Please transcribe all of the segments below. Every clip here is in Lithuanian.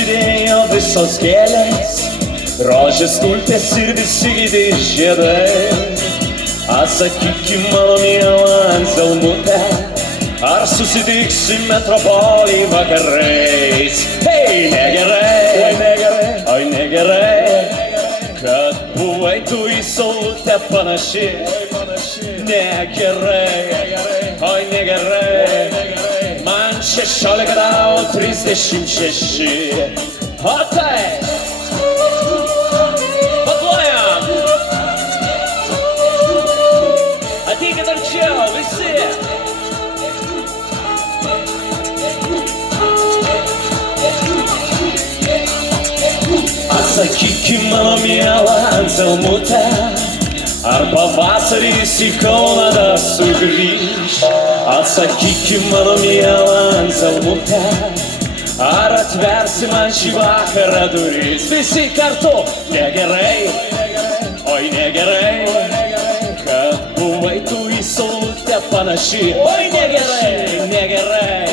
žydėjo visos gėlės, rožės, tulpės ir visi kiti žiedai. Atsakyki mano miela Anzelmute, ar susitiksi metropolij vakarais? Hei, negerai, oi negerai, oi negerai, kad buvai tu į saulutę panaši. Negerai, oi negerai, man 16, tau 36. O taip! Paplojam! Ateikit arčiau, visi! Atsakyki mano miela Anzelmute, ar pavasaris į Kauną dar sugrįš? Atsakyki mano miela Anzelmute, ar atversi man šį vakarą duris? Visi kartu! Negerai, oi negerai, kad buvai tu į saulutę panaši. Oi negerai, negerai,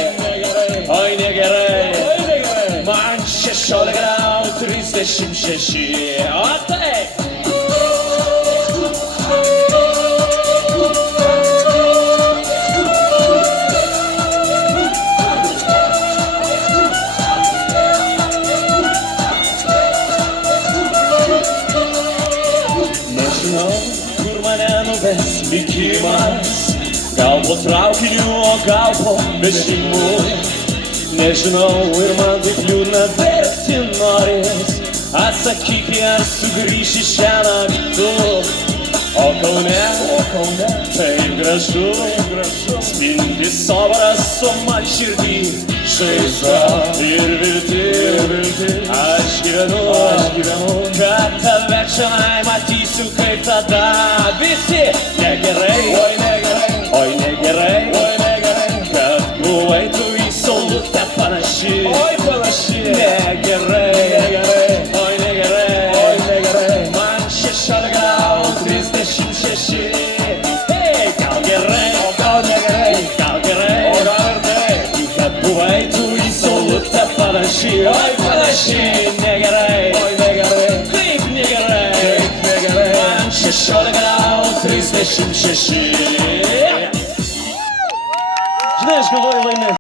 oi negerai, man 16, tau 36. O taip! Nežinau, kur mane nuves likimas, gal po traukiniu, o gal po vežimu. Nežinau ir man taip liūdna verkti noris. Atsakyk, ar sugrįši šią naktį. O Kaune, taip gražu, spindi sobaras, o man širdį žaizda ir viltis. Aš gyvenu, kad tave čionai matysiu kaip tada. Visi negerai, oi negerai, kad buvai tu į saulutę panaši. Negerai, oi negerai, man 16, tau 36. Hei, gal gerai, gal gerai, kad buvai tu į saulutę panaši. Oi panaši, negerai, kaip negerai, man 16, tau 36. Žinai, aš galvoju laimėti.